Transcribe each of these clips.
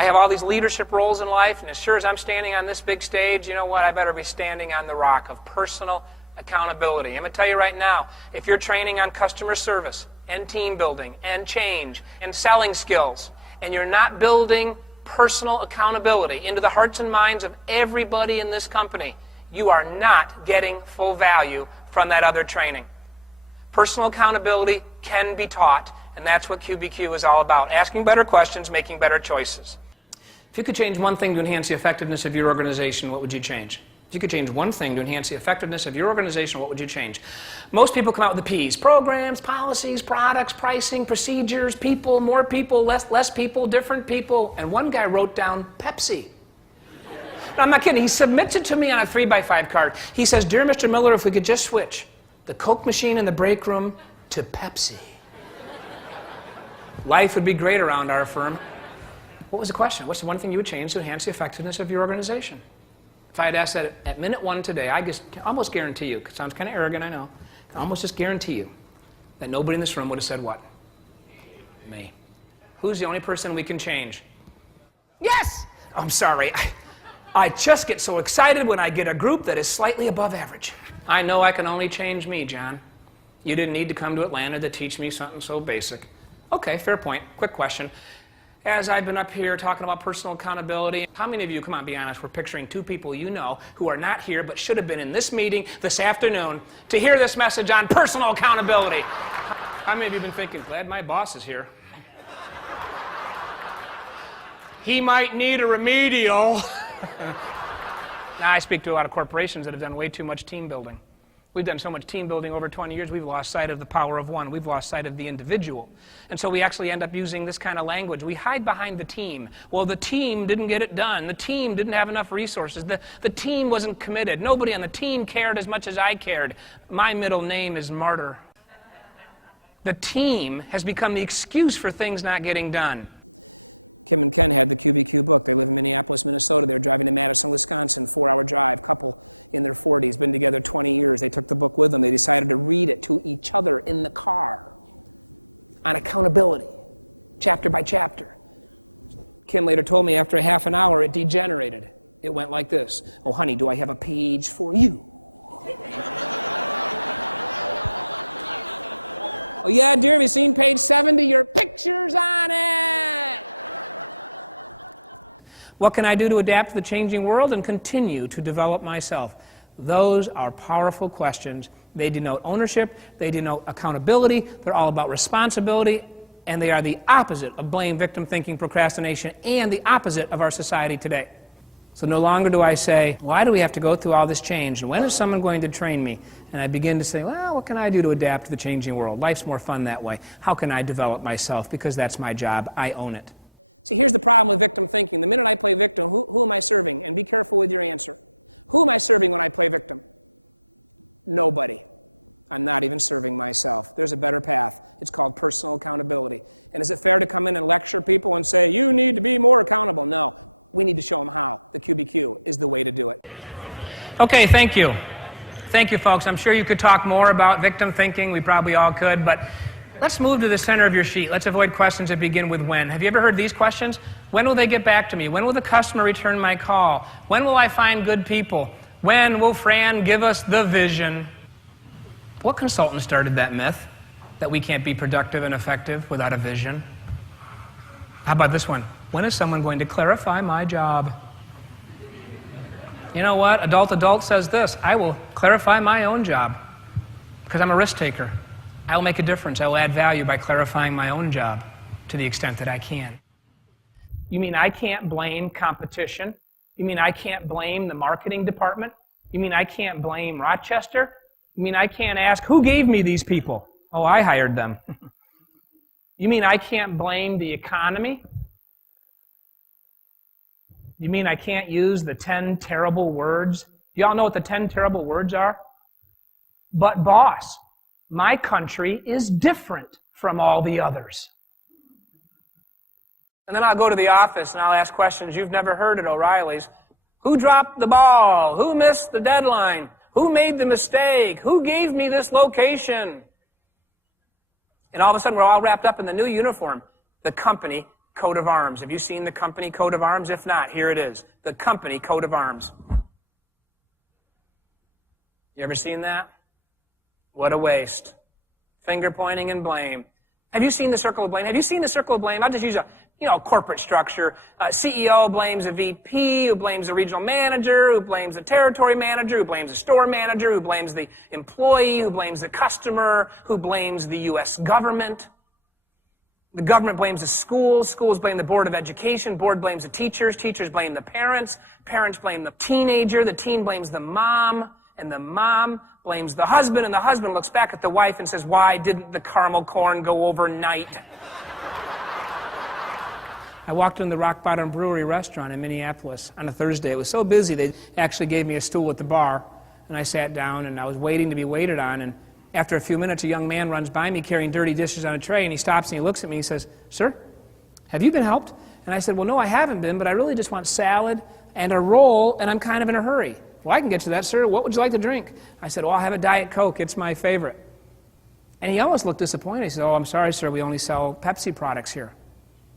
I have all these leadership roles in life, and as sure as I'm standing on this big stage, you know what? I better be standing on the rock of personal accountability. I'm going to tell you right now, if you're training on customer service and team building and change and selling skills, and you're not building personal accountability into the hearts and minds of everybody in this company, you are not getting full value from that other training. Personal accountability can be taught, and that's what QBQ is all about. Asking better questions, making better choices. If you could change one thing to enhance the effectiveness of your organization, what would you change? If you could change one thing to enhance the effectiveness of your organization, what would you change? Most people come out with the P's. Programs, policies, products, pricing, procedures, people, more people, less people, different people. And one guy wrote down Pepsi. No, I'm not kidding. He submits it to me on a 3x5 card. He says, "Dear Mr. Miller, if we could just switch the Coke machine in the break room to Pepsi, life would be great around our firm." What was the question? What's the one thing you would change to enhance the effectiveness of your organization? If I had asked that at minute one today, I can almost guarantee you, it sounds kind of arrogant, I know, I can almost just guarantee you that nobody in this room would have said what? Me. Who's the only person we can change? Yes! Oh, I'm sorry. I just get so excited when I get a group that is slightly above average. I know I can only change me, John. You didn't need to come to Atlanta to teach me something so basic. Okay, fair point. Quick question. As I've been up here talking about personal accountability, how many of you, come on, be honest, were picturing two people you know who are not here but should have been in this meeting this afternoon to hear this message on personal accountability? How many of you have been thinking, glad my boss is here? He might need a remedial. Now, I speak to a lot of corporations that have done way too much team building. We've done so much team building over 20 years, we've lost sight of the power of one. We've lost sight of the individual. And so we actually end up using this kind of language. We hide behind the team. Well, the team didn't get it done. The team didn't have enough resources. The team wasn't committed. Nobody on the team cared as much as I cared. My middle name is Martyr. The team has become the excuse for things not getting done. Kim and Ken had the QBQ book. They live in Minneapolis, Minnesota. They were driving to Madison, Wisconsin, 4-hour drive, couple in their 40s, been together 20 years. They took the book with them. They decided to read it to each other in the car on accountability, chapter by chapter. Kim later told me after a half an hour it degenerated. It went like this. "Oh, honey, do I have a page for you?" "Oh, yeah, dear, have you seen page 70? Your picture's on it." What can I do to adapt to the changing world and continue to develop myself? Those are powerful questions. They denote ownership, they denote accountability, they're all about responsibility, and they are the opposite of blame, victim thinking, procrastination, and the opposite of our society today. So no longer do I say, why do we have to go through all this change? And when is someone going to train me? And I begin to say, well, what can I do to adapt to the changing world? Life's more fun that way. How can I develop myself? Because that's my job. I own it. See, here's the problem with victim thinking. The minute I play victim, who am I serving? And be careful with your answer. Who am I serving when I play victim? Nobody. I'm not even serving myself. There's a better path. It's called personal accountability. And is it fair to come in and lecture people and say, you need to be more accountable? No. We need to show them how. The QBQ is the way to do it. Okay, thank you. Thank you, folks. I'm sure you could talk more about victim thinking. We probably all could, but let's move to the center of your sheet. Let's avoid questions that begin with when. Have you ever heard these questions? When will they get back to me? When will the customer return my call? When will I find good people? When will Fran give us the vision? What consultant started that myth that we can't be productive and effective without a vision? How about this one? When is someone going to clarify my job? You know what? Adult says this. I will clarify my own job because I'm a risk taker. I will make a difference. I will add value by clarifying my own job to the extent that I can. You mean I can't blame competition? You mean I can't blame the marketing department? You mean I can't blame Rochester? You mean I can't ask, who gave me these people? Oh, I hired them. You mean I can't blame the economy? You mean I can't use the 10 terrible words? Do y'all know what the 10 terrible words are? But boss, my country is different from all the others. And then I'll go to the office and I'll ask questions you've never heard at O'Reilly's. Who dropped the ball? Who missed the deadline? Who made the mistake? Who gave me this location? And all of a sudden we're all wrapped up in the new uniform. The company coat of arms. Have you seen the company coat of arms? If not, here it is. The company coat of arms. You ever seen that? What a waste. Finger pointing and blame. Have you seen the circle of blame? Have you seen the circle of blame? I'll just use a corporate structure. CEO blames a VP, who blames the regional manager, who blames the territory manager, who blames the store manager, who blames the employee, who blames the customer, who blames the U.S. government. The government blames the schools. Schools blame the Board of Education. Board blames the teachers. Teachers blame the parents. Parents blame the teenager. The teen blames the mom. And the mom blames the husband. And the husband looks back at the wife and says, why didn't the caramel corn go overnight? I walked in the Rock Bottom Brewery restaurant in Minneapolis on a Thursday. It was so busy, they actually gave me a stool at the bar. And I sat down, and I was waiting to be waited on. And after a few minutes, a young man runs by me carrying dirty dishes on a tray, and he stops and he looks at me and he says, sir, have you been helped? And I said, well, no, I haven't been, but I really just want salad and a roll, and I'm kind of in a hurry. Well, I can get you that, sir. What would you like to drink? I said, well, I'll have a Diet Coke. It's my favorite. And he almost looked disappointed. He said, oh, I'm sorry, sir. We only sell Pepsi products here.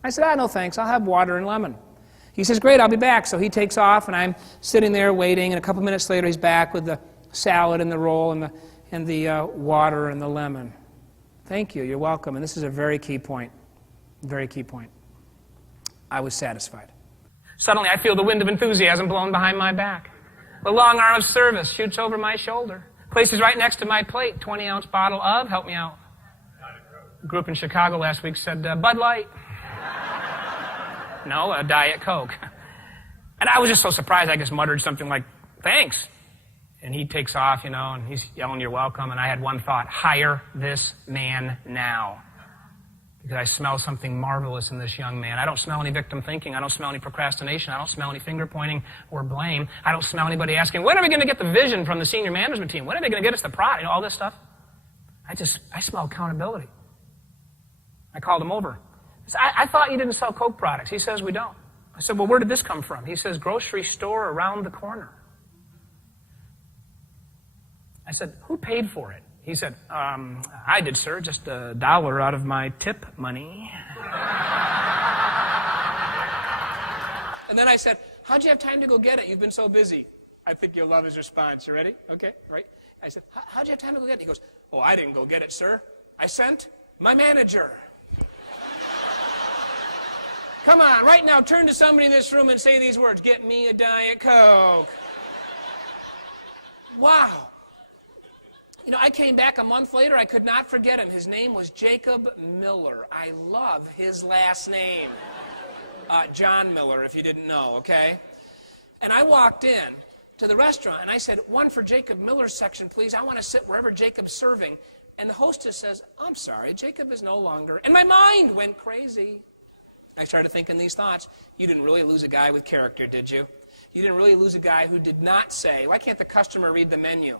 I said, no, thanks. I'll have water and lemon. He says, great, I'll be back. So he takes off, and I'm sitting there waiting, and a couple minutes later, he's back with the salad and the roll and the water and the lemon. Thank you. You're welcome. And this is a very key point. Very key point. I was satisfied. Suddenly, I feel the wind of enthusiasm blowing behind my back. The long arm of service shoots over my shoulder. Places right next to my plate, 20-ounce bottle of, help me out. A group in Chicago last week said, Bud Light. No, a Diet Coke. And I was just so surprised, I just muttered something like, thanks. And he takes off, and he's yelling, you're welcome. And I had one thought, hire this man now. Because I smell something marvelous in this young man. I don't smell any victim thinking. I don't smell any procrastination. I don't smell any finger pointing or blame. I don't smell anybody asking, when are we going to get the vision from the senior management team? When are they going to get us the product? All this stuff. I smell accountability. I called him over. I thought you didn't sell Coke products. He says, we don't. I said, well, where did this come from? He says, grocery store around the corner. I said, who paid for it? He said, I did, sir, just $1 out of my tip money. And then I said, how'd you have time to go get it? You've been so busy. I think you'll love his response. You ready? Okay, right? I said, how'd you have time to go get it? He goes, oh, I didn't go get it, sir. I sent my manager. Come on, right now, turn to somebody in this room and say these words, get me a Diet Coke. Wow. I came back a month later. I could not forget him. His name was Jacob Miller. I love his last name. John Miller, if you didn't know, okay? And I walked in to the restaurant, and I said, one for Jacob Miller's section, please. I want to sit wherever Jacob's serving. And the hostess says, I'm sorry, Jacob is no longer. And my mind went crazy. I started thinking these thoughts. You didn't really lose a guy with character, did you? You didn't really lose a guy who did not say, why can't the customer read the menu?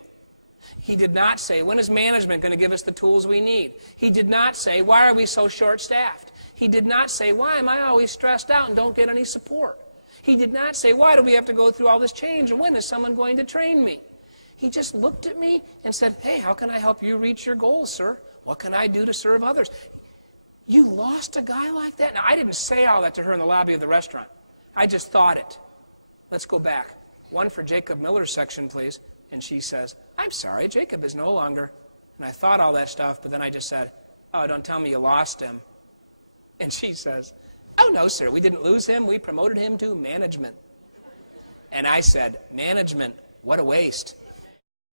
He did not say, when is management going to give us the tools we need? He did not say, why are we so short-staffed? He did not say, why am I always stressed out and don't get any support? He did not say, why do we have to go through all this change and when is someone going to train me? He just looked at me and said, hey, how can I help you reach your goals, sir? What can I do to serve others? You lost a guy like that? Now, I didn't say all that to her in the lobby of the restaurant. I just thought it. Let's go back. One for Jacob Miller's section, please. And she says, I'm sorry, Jacob is no longer. And I thought all that stuff, but then I just said, oh, don't tell me you lost him. And she says, oh, no, sir, we didn't lose him. We promoted him to management. And I said, management, what a waste.